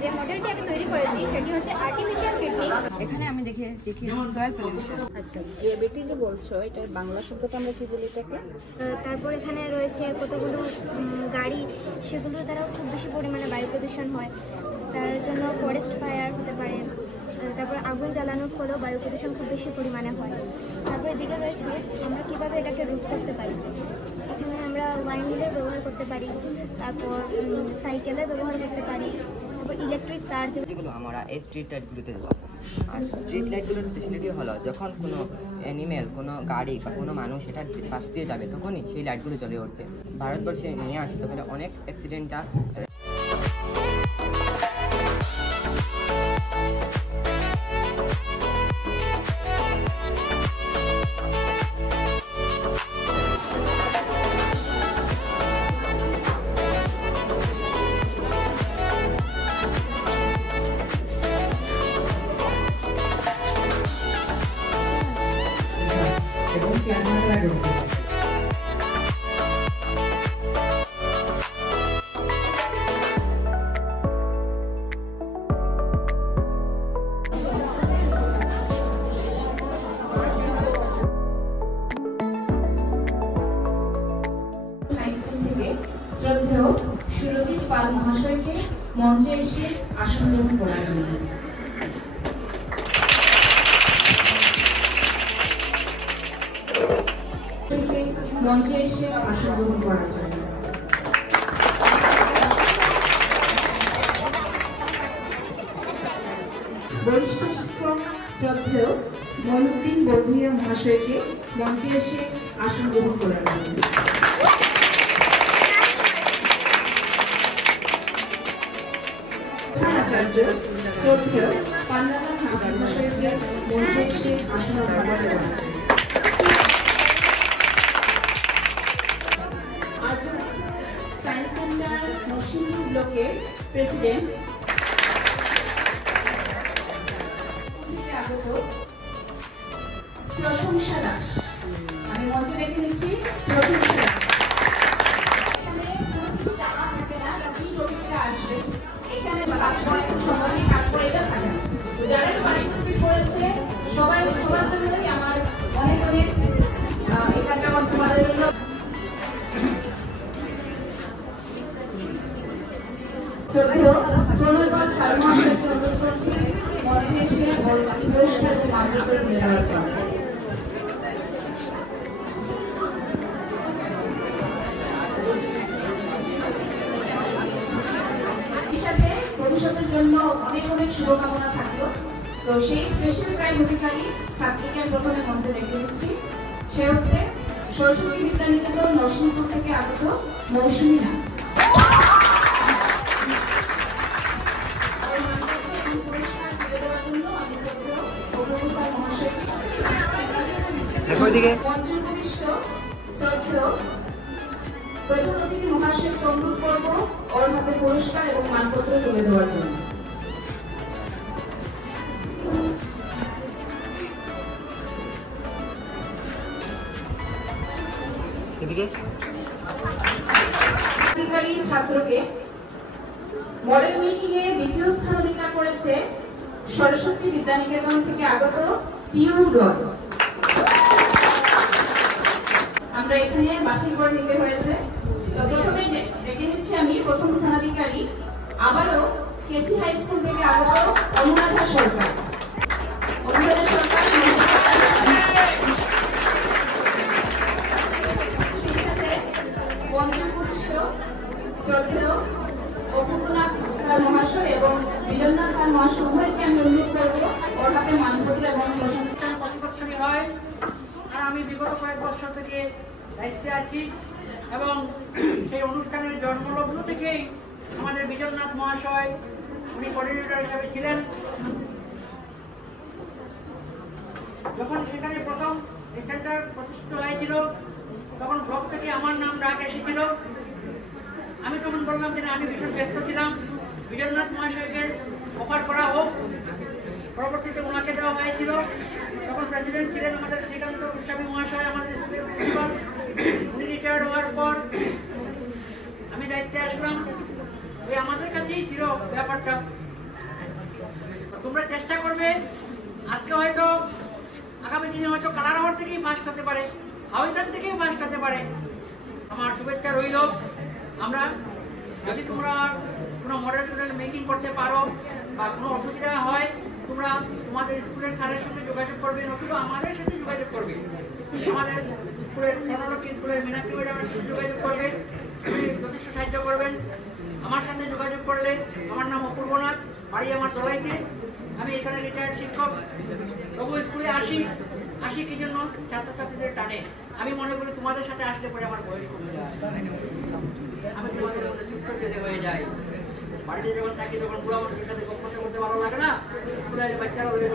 যে মডেলটি আমি তৈরি করেছি সেটি হচ্ছে আর্টিফিশিয়াল কিডনি। এখানে আমি দেখি সয়েল পলিউশন। আচ্ছা, এবিটি যে বলছো এটার বাংলা শব্দটা আমরা কি বলি এটাকে? তারপর এখানে রয়েছে কতগুলো গাড়ি, সেগুলোর দ্বারাও খুব বেশি পরিমাণে বায়ু প্রদূষণ হয়। তার জন্য ফরেস্ট ফায়ার হতে পারে। তারপর আগুন জ্বালানোর ফলেও বায়ু প্রদূষণ খুব বেশি পরিমাণে হয়। তারপর এদিকে রয়েছে আমরা কীভাবে এটাকে রোধ করতে পারি। এখানে আমরা ওয়াইন্ডের ব্যবহার করতে পারি, তারপর সাইকেলের ব্যবহার করতে পারি, তারপর ইলেকট্রিক তার যেগুলো আমরা এই স্ট্রিট লাইটগুলোতে দেবো। আর স্ট্রিট লাইটগুলোর স্পেশালিটি হলো যখন কোনো অ্যানিমেল, কোনো গাড়ি বা কোনো মানুষ এটার পাশ দিয়ে যাবে তখনই সেই লাইটগুলো জ্বলে উঠবে। ভারতবর্ষে নিয়ে আসে তাহলে অনেক অ্যাক্সিডেন্টটা এবং ক্যামেরা করতে শ্রদ্ধেয় সুরজিৎ পাল মহাশয়কে মঞ্চে এসে আসন গ্রহণ করার জন্য মঞ্চে এসে আসন গ্রহণ করার জন্য বরিষ্ঠ শিক্ষক শ্রদ্ধেয় মঈনুদ্দিন বড়ভূঁইয়া মহাশয়কে মঞ্চে এসে আসন গ্রহণ করার জন্য আচার্য শ্রদ্ধেয় পান্নালাল হাসান মহাশয়কে মঞ্চে এসে আসন গ্রহণ করার জন্য সায়েন্স সেন্টার নরসিংদী ব্লকের প্রেসিডেন্ট প্রশংসা দাস, আমি মঞ্চে রেখে নিচ্ছি প্রশংসা দাস। এখানে কোনো কিছু টাকা থাকে না, আপনি টপিকটা আসবে এখানে কাজ করে, সময় নিয়ে কাজ করে, এটা থাকে না। যারাই পার্টিসিপেট করেছে সবাই সবার জন্যই আমার অনেক অনেক এখানে আমার তোমাদের জন্য শ্রদ্ধেয় প্রণয়পাল স্যার মহাশয়কে অনুরোধ করছি মঞ্চে এসে পুরস্কার ও মানপত্র তুলে দেওয়ার জন্য। সাথে ভবিষ্যতের জন্য অনেক অনেক শুভকামনা থাকলো। তো সেই স্পেশাল প্রাইজ অধিকারী ছাত্রীকে আমি প্রথমে মঞ্চে রেখে দিচ্ছি। সে হচ্ছে সরস্বতী বিদ্যানিকেতন নরসিংপুর থেকে আগত মৌসুমী নাথ। পঞ্চমকনিষ্ঠ শ্রদ্ধেয় প্রধান অতিথি মহাশয়কে অনুরোধ করব ওর হাতে পুরস্কার এবং মানপত্র তুলে দেওয়ার জন্য। অধিকারী ছাত্রকে মডেল মিটিং এ দ্বিতীয় স্থান অধিকার করেছে সরস্বতী বিদ্যানিকেতন থেকে আগত পিউ রয়। আমরা এখানে বাছাই করে নিতে হয়েছে। তো প্রথমে ডেকে নিচ্ছি আমি প্রথম স্থানাধিকারী আবারও কেসি হাই স্কুল থেকে আগত অনুরাধা সরকার। অনুরাধা সরকার সেই সাথে পঞ্চমকনিষ্ঠ শ্রদ্ধেয় অপূর্ণনাথ স্যার মহাশয় এবং বিজয়নাথ স্যার মহাশয় উভয়কে আমি অনুরোধ করবো ওর হাতে মানপত্র এবং প্রশংসা প্রতিবছরই হয়। আর আমি বিগত কয়েক বছর থেকে দায়িত্বে আছি এবং সেই অনুষ্ঠানের জন্মলগ্ন থেকেই আমাদের বিজয়নাথ মহাশয় উনি কোঅর্ডিনেটর হিসাবে ছিলেন। যখন সেখানে প্রথম এই সেন্টার প্রতিষ্ঠিত হয়েছিল তখন ব্লক থেকে আমার নাম ডাক এসেছিল। আমি তখন বললাম যে আমি ভীষণ ব্যস্ত ছিলাম, বিজয়নাথ মহাশয়কে অফার করা হোক। পরবর্তীতে ওনাকে দেওয়া হয়েছিল। তখন প্রেসিডেন্ট ছিলেন আমাদের শ্রীকান্ত গোস্বামী মহাশয়, আমাদের স্কুলের প্রিন্সিপাল। উনি রিটায়ার্ড হওয়ার পর আমি দায়িত্বে আসলাম। আমাদের কাছেই ছিল ব্যাপারটা তোমরা চেষ্টা করবে, আজকে হয়তো আগামী দিনে হয়তো কালারহাওয়ার থেকেই ফার্স্ট হতে পারে, হাওয়াইদান থেকেই ফার্স্ট হতে পারে। আমার শুভেচ্ছা রইল। আমরা যদি তোমরা কোনো মডেল টডেল মেকিং করতে পারো বা কোনো অসুবিধা হয়, তোমরা তোমাদের স্কুলের স্যারের সঙ্গে যোগাযোগ করবে, অথবা আমাদের সাথে যোগাযোগ করবে। আমাদের স্কুলের স্বর্ণলক্ষ্মী স্কুলের মীনাক্ষী ম্যাডামের সাথে যোগাযোগ করবে, যথেষ্ট সাহায্য করবেন। আমার সাথে যোগাযোগ করলে, আমার নাম অপূর্বনাথ, বাড়ি আমার দলাইতে, আমি এখানে রিটায়ার্ড শিক্ষক। তবু স্কুলে আসি কি জন্য? ছাত্রছাত্রীদের টানে। আমি মনে করি তোমাদের সাথে আসলে পরে আমার বয়স কমে যায়, আমি তোমাদের মধ্যে যুক্ত চেতে হয়ে যাই। বাড়িতে যখন থাকি তখন বুড়া মানুষের সাথে গল্প করতে ভালো লাগে না, স্কুলের বাচ্চারা বলে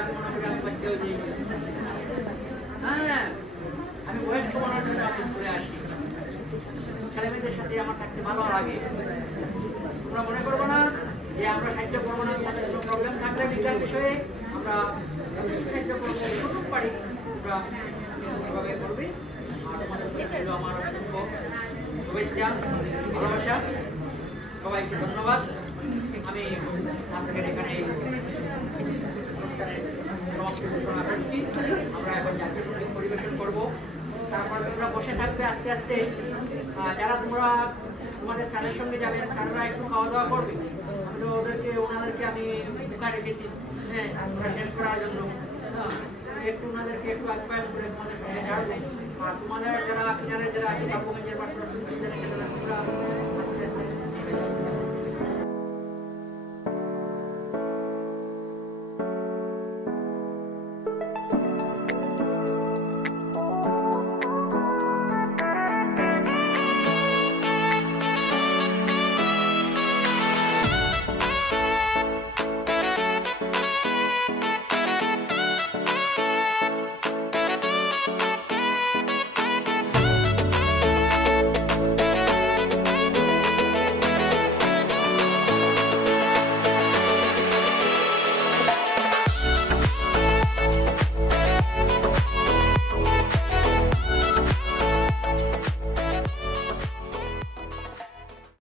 আমি মনে করি আমি বাচ্চা হয়ে যাই। হ্যাঁ, আমি বয়স কমানোর জন্য আমি স্কুলে আসি, ছেলেমেয়েদের সাথে আমার থাকতে ভালো লাগে। তোমরা মনে করবো না যে আমরা সাহায্য করবো না, তোমাদের কোনো প্রবলেম থাকলে বিজ্ঞান বিষয়ে আমরা যথেষ্ট সাহায্য করবো, যতটুকু পারি তোমরা এভাবে করবে। আর তোমাদের প্রতি আমার অসংখ্য শুভেচ্ছা, ভালোবাসা, সবাইকে ধন্যবাদ। আমি আজকের এখানে অনুষ্ঠানের সমাপ্তি ঘোষণা করছি। আমরা এখন জাতীয় সঙ্গীত পরিবেশন করব, তারপরে তোমরা বসে থাকবে আস্তে আস্তে। যারা তোমরা তোমাদের স্যারের সঙ্গে যাবে, স্যাররা একটু খাওয়া দাওয়া করবে। আমি তো ওনাদেরকে আমি বোকা রেখেছি, হ্যাঁ, ওরা শেষ করার জন্য। একটু ওনাদেরকে একটু আপ্যায়ন করে তোমাদের সঙ্গে ছাড়বে। আর তোমাদের যারা কিনারে যারা আছে, কাপুগঞ্জের পাশে তোমরা